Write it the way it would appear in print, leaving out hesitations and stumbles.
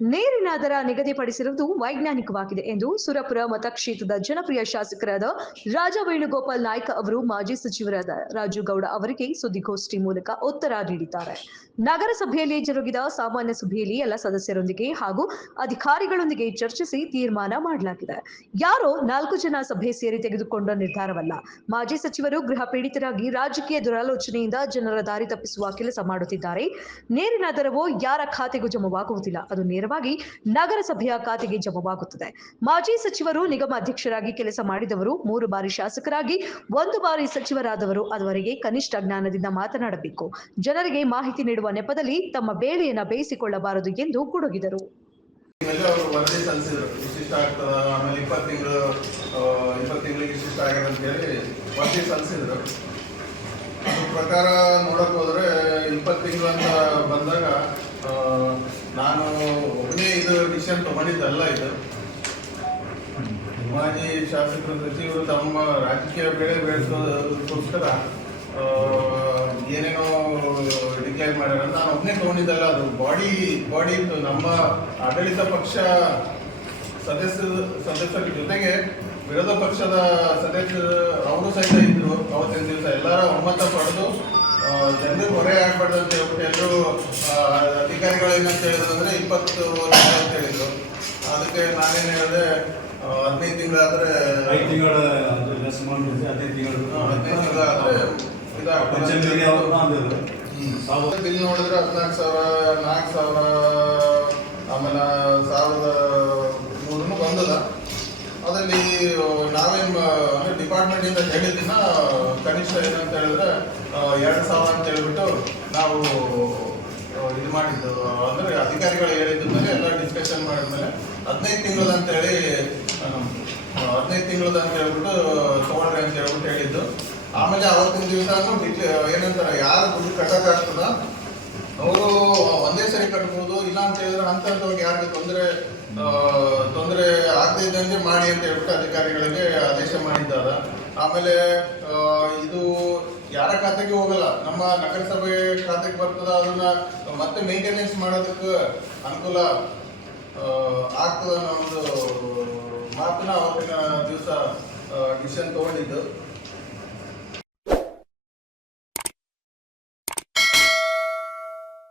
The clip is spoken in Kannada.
ನೇರಿನ ದರ ನಿಗದಿಪಡಿಸಿರುವುದು ವೈಜ್ಞಾನಿಕವಾಗಿದೆ ಎಂದು ಸುರಪುರ ಮತಕ್ಷೇತ್ರದ ಜನಪ್ರಿಯ ಶಾಸಕರಾದ ರಾಜಾ ವೇಣುಗೋಪಾಲ್ ನಾಯ್ಕ ಅವರು ಮಾಜಿ ಸಚಿವರಾದ ರಾಜು ಗೌಡ ಅವರಿಗೆ ಸುದ್ದಿಗೋಷ್ಠಿ ಮೂಲಕ ಉತ್ತರ ನೀಡಿದ್ದಾರೆ. ನಗರಸಭೆಯಲ್ಲಿ ಜರುಗಿದ ಸಾಮಾನ್ಯ ಸಭೆಯಲ್ಲಿ ಎಲ್ಲ ಸದಸ್ಯರೊಂದಿಗೆ ಹಾಗೂ ಅಧಿಕಾರಿಗಳೊಂದಿಗೆ ಚರ್ಚಿಸಿ ತೀರ್ಮಾನ ಮಾಡಲಾಗಿದೆ. ಯಾರೋ 4 ಜನ ಸಭೆ ಸೇರಿ ತೆಗೆದುಕೊಂಡ ನಿರ್ಧಾರವಲ್ಲ. ಮಾಜಿ ಸಚಿವರು ಗೃಹ ಪೀಡಿತರಾಗಿ ರಾಜಕೀಯ ದುರಾಲೋಚನೆಯಿಂದ ಜನರ ದಾರಿ ತಪ್ಪಿಸುವ ಕೆಲಸ ಮಾಡುತ್ತಿದ್ದಾರೆ. ನೇರಿನ ದರವು ಯಾರ ಖಾತೆಗೂ ಜಮವಾಗುವುದಿಲ್ಲ. ಅದು ನೇರವಾಗಿ ನಗರಸಭೆಯ ಖಾತೆಗೆ ಜಮವಾಗುತ್ತದೆ. ಮಾಜಿ ಸಚಿವರು ನಿಗಮ ಅಧ್ಯಕ್ಷರಾಗಿ ಕೆಲಸ ಮಾಡಿದವರು, 3 ಬಾರಿ ಶಾಸಕರಾಗಿ 1 ಬಾರಿ ಸಚಿವರಾದವರು. ಅದವರೆಗೆ ಕನಿಷ್ಠ ಜ್ಞಾನದಿಂದ ಮಾತನಾಡಬೇಕು. ಜನರಿಗೆ ಮಾಹಿತಿ ನೀಡುವ ನೆಪದಲ್ಲಿ ತಮ್ಮ ಬೇಳೆಯನ್ನ ಬೇಯಿಸಿಕೊಳ್ಳಬಾರದು ಎಂದು ಗುಡುಗಿದರು. ವರದಿ ಸಲ್ಲಿಸಿದ್ರು, ಇಷ್ಟಿಷ್ಟ ಆಗ್ತದ, ಆಮೇಲೆ 20 ತಿಂಗಳಿಗೆ ಇಷ್ಟಿಷ್ಟ ಆಗ್ಯದ ಅಂತೇಳಿ ವರದಿ ಸಲ್ಲಿಸಿದ್ರು. ಅದ್ರ ಪ್ರಕಾರ ನೋಡಕ್ ಹೋದ್ರೆ 20 ತಿಂಗಳು ಅಂತ ಬಂದಾಗ ನಾನು ಒಬ್ಬನೇ ಇದು ಡಿಸಿಷನ್ ತಗೊಂಡಿದ್ದಲ್ಲ. ಇದು ಮಾಜಿ ಶಾಸಕರು ಸಚಿವರು ತಮ್ಮ ರಾಜಕೀಯ ಬೆಳೆ ಬೆಳೆಸೋದಕ್ಕೋಸ್ಕರ ಏನೇನೋ ಡಿಕ್ಲೇರ್ ಮಾಡ್ಯಾರ. ನಾನು ಒಬ್ಬನೇ ತಗೊಂಡಿದ್ದಲ್ಲ. ಅದು ಬಾಡಿ ನಮ್ಮ ಆಡಳಿತ ಪಕ್ಷ ಸದಸ್ಯರ ಜೊತೆಗೆ ವಿರೋಧ ಪಕ್ಷದ ಸದಸ್ಯರು ಅವರು ಸಹಿತ ಇದ್ರು. ಅವತ್ತಿನ ದಿವಸ ಎಲ್ಲರ ಒಮ್ಮತ ಪಡೆದು ಜನರಿಗೆ ಹೊರೆ ಆಗ್ಬಾರ್ದು ಅಂತ ಹೇಳ್ಬಿಟ್ಟು ಎಲ್ಲರೂ ಅಧಿಕಾರಿಗಳು ಏನಂತ ಹೇಳಿದ್ರು ಅಂದರೆ 20 ತಿಂಗಳು ಅಂತ ಹೇಳಿದ್ರು. ಅದಕ್ಕೆ ನಾನೇನು ಹೇಳಿದೆ, 15 ತಿಂಗಳಾದರೆ 15 ತಿಂಗಳಾದರೆ ಬಿಲ್ ನೋಡಿದ್ರೆ 14,000, 4,000, ಆಮೇಲೆ 1,300 ಬಂದದ. ಅದರಲ್ಲಿ ನಾವೇನು ಅಂದರೆ ಡಿಪಾರ್ಟ್ಮೆಂಟಿಂದ ಹೇಳಿದ್ದಿನ ಕನಿಷ್ಠ ಏನಂತ ಹೇಳಿದ್ರೆ 2,000 ಅಂತ ಹೇಳ್ಬಿಟ್ಟು ನಾವು ಇದು ಮಾಡಿದ್ದು. ಅಂದರೆ ಅಧಿಕಾರಿಗಳು ಹೇಳಿದ ಮೇಲೆ ಎಲ್ಲ ಡಿಸ್ಕಷನ್ ಮಾಡಿದ್ಮೇಲೆ 15 ತಿಂಗಳದ ಅಂತೇಳಿ 15 ತಿಂಗಳದ ಅಂತ ಹೇಳ್ಬಿಟ್ಟು ತೊಗೊಳ್ರಿ ಅಂತ ಹೇಳ್ಬಿಟ್ಟು ಹೇಳಿದ್ದು. ಆಮೇಲೆ ಅವತ್ತಿನ ದಿವಸನೂ ಏನಂತಾರೆ, ಯಾರು ದುಡ್ಡು ಕಟ್ಟೋಕ್ಕಾಗ್ತದ ಅವರು ಒಂದೇ ಸರಿ ಕಟ್ಬೋದು, ಇಲ್ಲ ಅಂತ ಹೇಳಿದ್ರೆ ಹಂತವಾಗಿ ಯಾರಿಗೆ ತೊಂದರೆ ಆಗದೆ ಇದ್ದಂಗೆ ಮಾಡಿ ಅಂತ ಹೇಳ್ಬಿಟ್ಟು ಅಧಿಕಾರಿಗಳಿಗೆ ಆದೇಶ ಮಾಡಿದ್ದಾರೆ. ಆಮೇಲೆ ಇದು ಯಾರ ಖಾತೆಗೆ ಹೋಗಲ್ಲ, ನಮ್ಮ ನಗರಸಭೆ ಖಾತೆಗೆ ಬರ್ತದ. ಅದನ್ನ ಮತ್ತೆ ಮೇಂಟೆನೆನ್ಸ್ ಮಾಡೋದಕ್ಕೆ ಅನುಕೂಲ ಆಗ್ತದ ಅನ್ನೋ ಒಂದು ಮಾತನ್ನ ಅವತ್ತಿನ ದಿವಸ ಡಿಸಿಷನ್ ತಗೊಂಡಿದ್ದು.